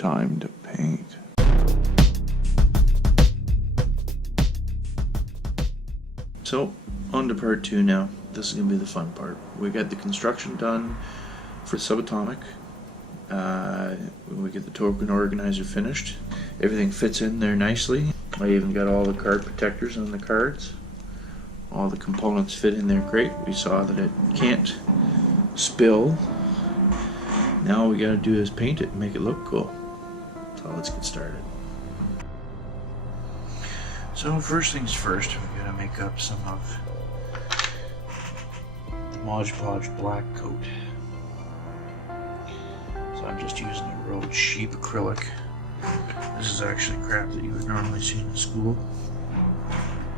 Time to paint. So, on to part 2 now. This is going to be the fun part. We got the construction done for Subatomic. We get the token organizer finished. Everything fits in there nicely. I even got all the card protectors on the cards. All the components fit in there great. We saw that it can't spill. Now all we gotta do is paint it and make it look cool. So let's get started. So first things first, we're gonna make up some of the Mod Podge black coat. So I'm just using a real cheap acrylic. This is actually crap that you would normally see in school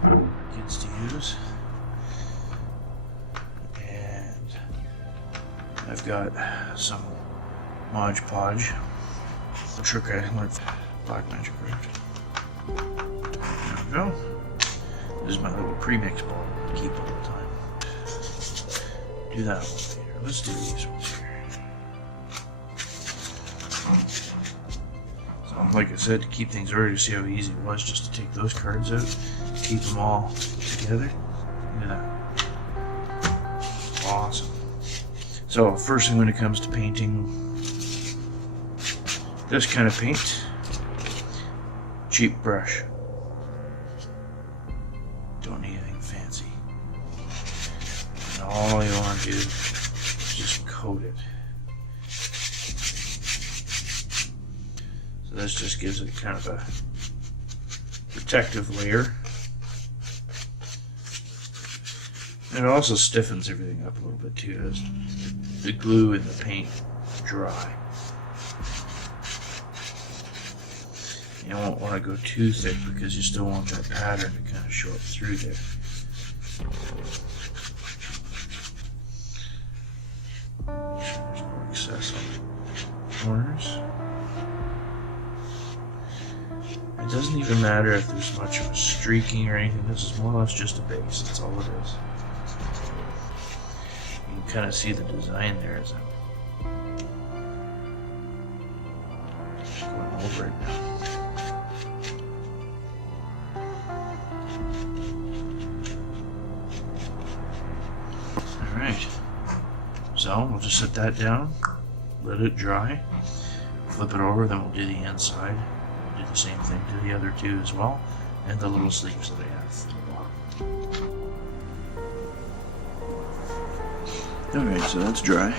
for kids to use. And I've got some Mod Podge, the trick I learned from Black Magic Craft. There we go. This is my little premix ball I keep all the time. Do that one later. Let's do these ones here. So, like I said, to keep things ordered, see how easy it was just to take those cards out, keep them all together. Look at that. Awesome. So, first thing when it comes to painting this kind of paint, cheap brush. Don't need anything fancy. And all you want to do is just coat it. So this just gives it kind of a protective layer. And it also stiffens everything up a little bit too as the glue and the paint dry. You won't want to go too thick because you still want that pattern to kind of show up through there. There's no excess on the corners. It doesn't even matter if there's much of a streaking or anything. This is more or less just a base. That's all it is. You can kind of see the design there as I'm just going over it now. Alright, so we'll just set that down, let it dry, flip it over, then we'll do the inside. We'll do the same thing to the other two as well, and the little sleeves that I have for the bottom. Alright, so that's dry.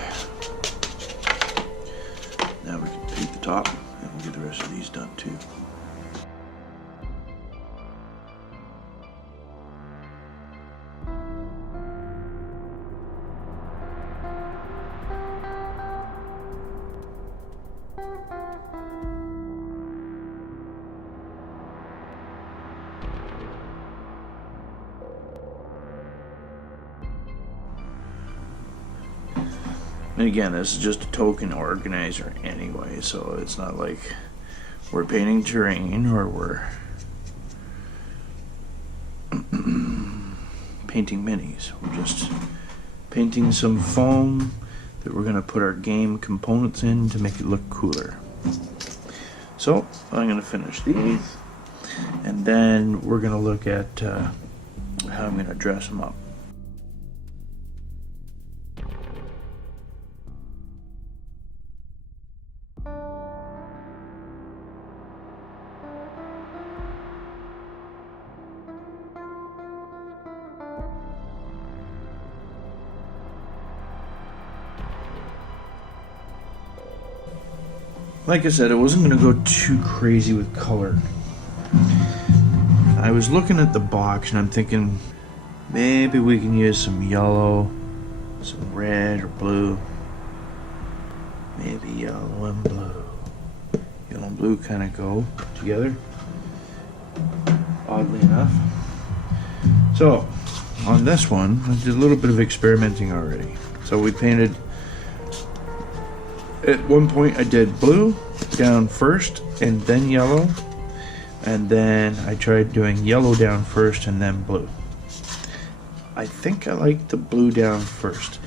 Now we can paint the top, and we'll get the rest of these done too. And again, this is just a token organizer anyway, so it's not like we're painting terrain or we're painting minis. We're just painting some foam that we're going to put our game components in to make it look cooler. So I'm going to finish these, and then we're going to look at how I'm going to dress them up. Like I said, I wasn't going to go too crazy with color. I was looking at the box and I'm thinking maybe we can use some yellow, some red or blue. Maybe yellow and blue. Yellow and blue kind of go together, oddly enough. So, on this one, I did a little bit of experimenting already. So we painted, at one point I did blue down first and then yellow, and then I tried doing yellow down first and then blue. I think I like the blue down first.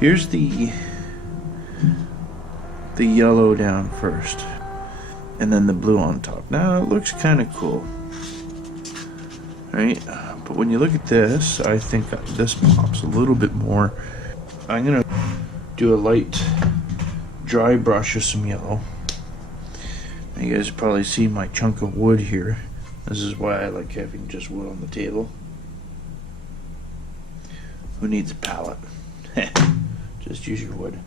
Here's the yellow down first. and then the blue on top. Now it looks kind of cool, right? But when you look at this, I think this pops a little bit more. I'm gonna do a light dry brush of some yellow. Now you guys probably see my chunk of wood here. This is why I like having just wood on the table. Who needs a palette? Just use your wood.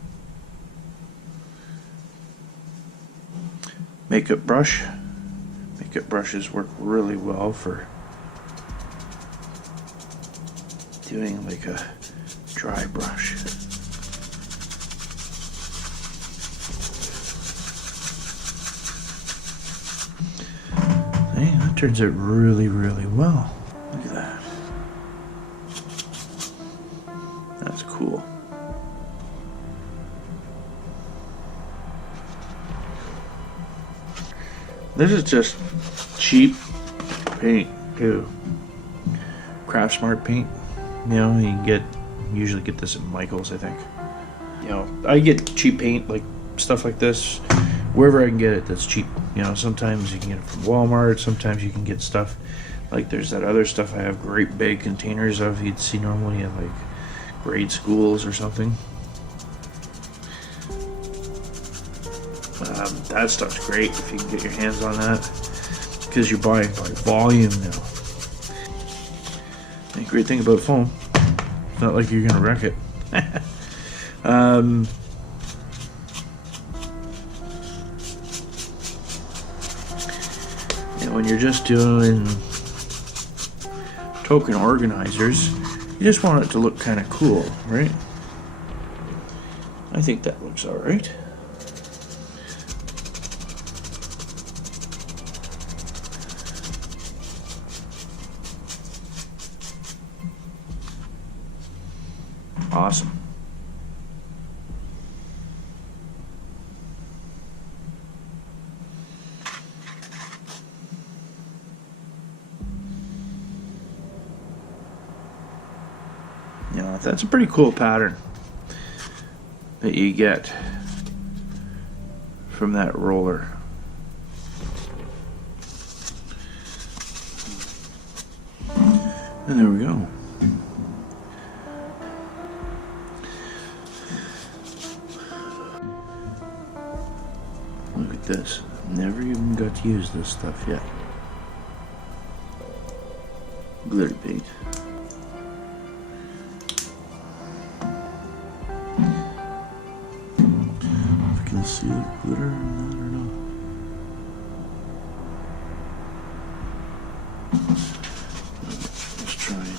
Makeup brush. Makeup brushes work really well for doing like a dry brush. Hey, that turns out really, really well. Look at that. That's cool. This is just cheap paint too. Craft Smart paint. You know, you can usually get this at Michael's, I think. You know, I get cheap paint, like stuff like this, wherever I can get it that's cheap. You know, sometimes you can get it from Walmart, sometimes you can get stuff, like there's that other stuff I have great big containers of, you'd see normally at like grade schools or something. That stuff's great if you can get your hands on that, because you're buying by volume now. The great thing about foam, it's not like you're gonna wreck it. And when you're just doing token organizers, you just want it to look kind of cool, right? I think that looks all right. Awesome. You know, that's a pretty cool pattern that you get from that roller. And there we go. Look at this. Never even got to use this stuff yet. Glitter paint. If I can see the glitter or not or not. Let's try and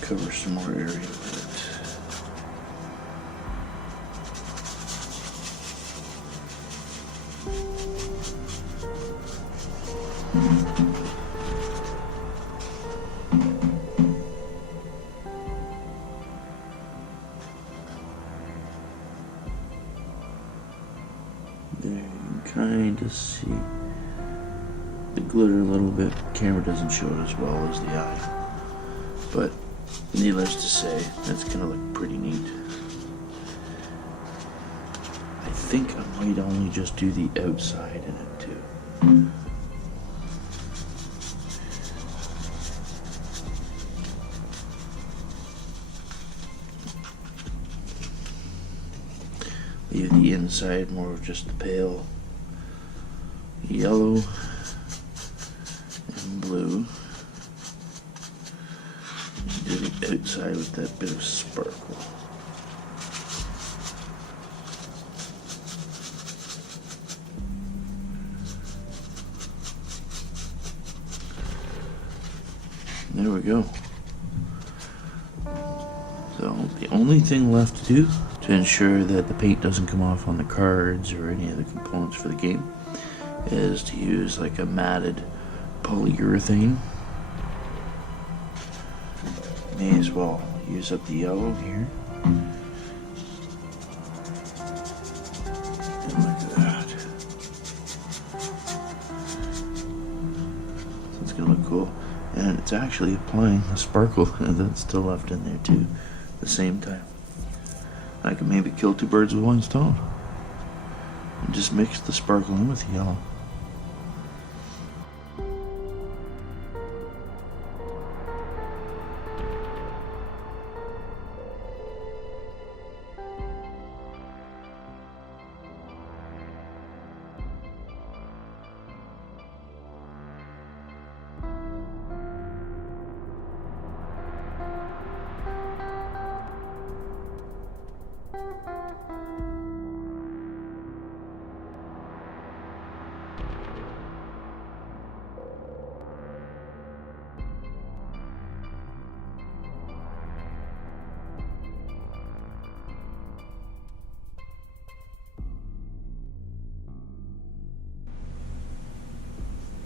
cover some more area with it. There, you can kind of see the glitter a little bit. The camera doesn't show it as well as the eye, but needless to say, that's gonna look pretty neat. I think I might only just do the outside in it too. Leave the inside more of just the pale yellow and blue. Do the outside with that bit of sparkle. There we go. So the only thing left to do to ensure that the paint doesn't come off on the cards or any of the components for the game is to use like a matted polyurethane. May as well use up the yellow here. And look at that. So it's gonna look cool. And it's actually applying the sparkle that's still left in there too at the same time. I can maybe kill two birds with one stone. And just mix the sparkling with the yellow.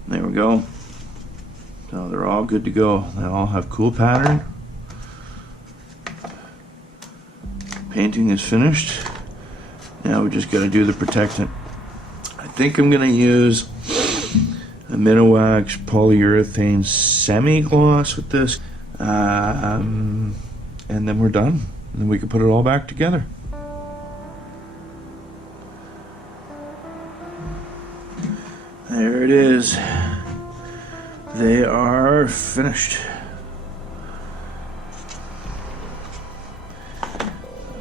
There we go. So they're all good to go. They all have cool pattern. Painting is finished. Now we just got to do the protectant. I think I'm going to use a Miniwax polyurethane semi-gloss with this. And then we're done. And then we can put it all back together. There it is. They are finished.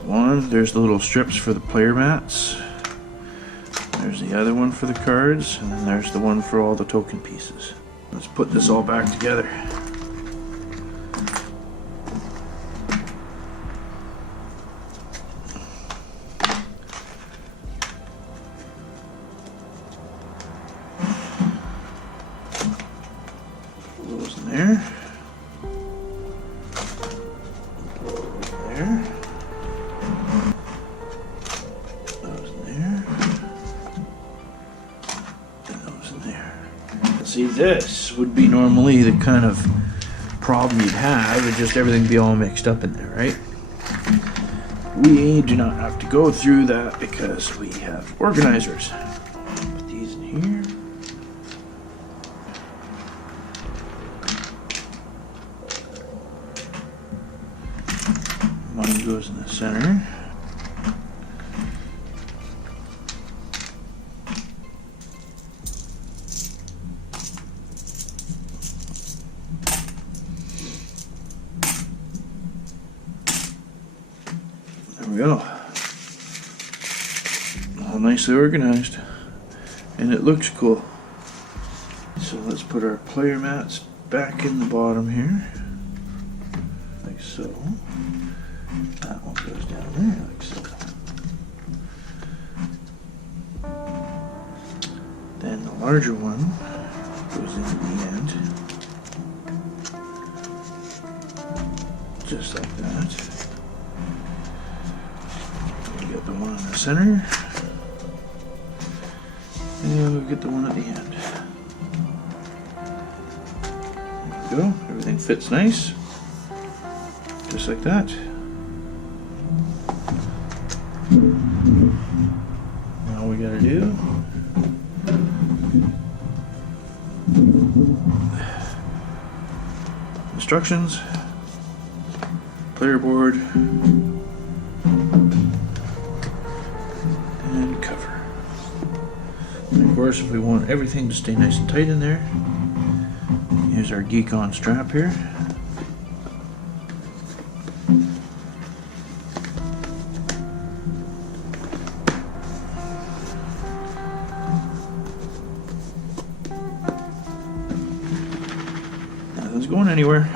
One, there's the little strips for the player mats. There's the other one for the cards, and then there's the one for all the token pieces. Let's put this all back together. Those in there. There. Those in there. And those in there. See, this would be normally the kind of problem you'd have, and just everything be all mixed up in there, right? We do not have to go through that because we have organizers. Put these in here. One goes in the center. There we go. All nicely organized. And it looks cool. So let's put our player mats back in the bottom here. Like so. That one goes down there like so. Then the larger one goes in the end. Just like that. We got the one in the center. And we get the one at the end. There we go. Everything fits nice. Just like that. Now we gotta do instructions, player board, and cover. And of course, if we want everything to stay nice and tight in there, here's our Geek On strap here. Nothing's going anywhere.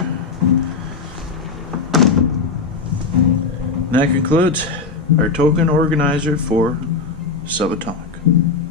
And that concludes our token organizer for Subatomic.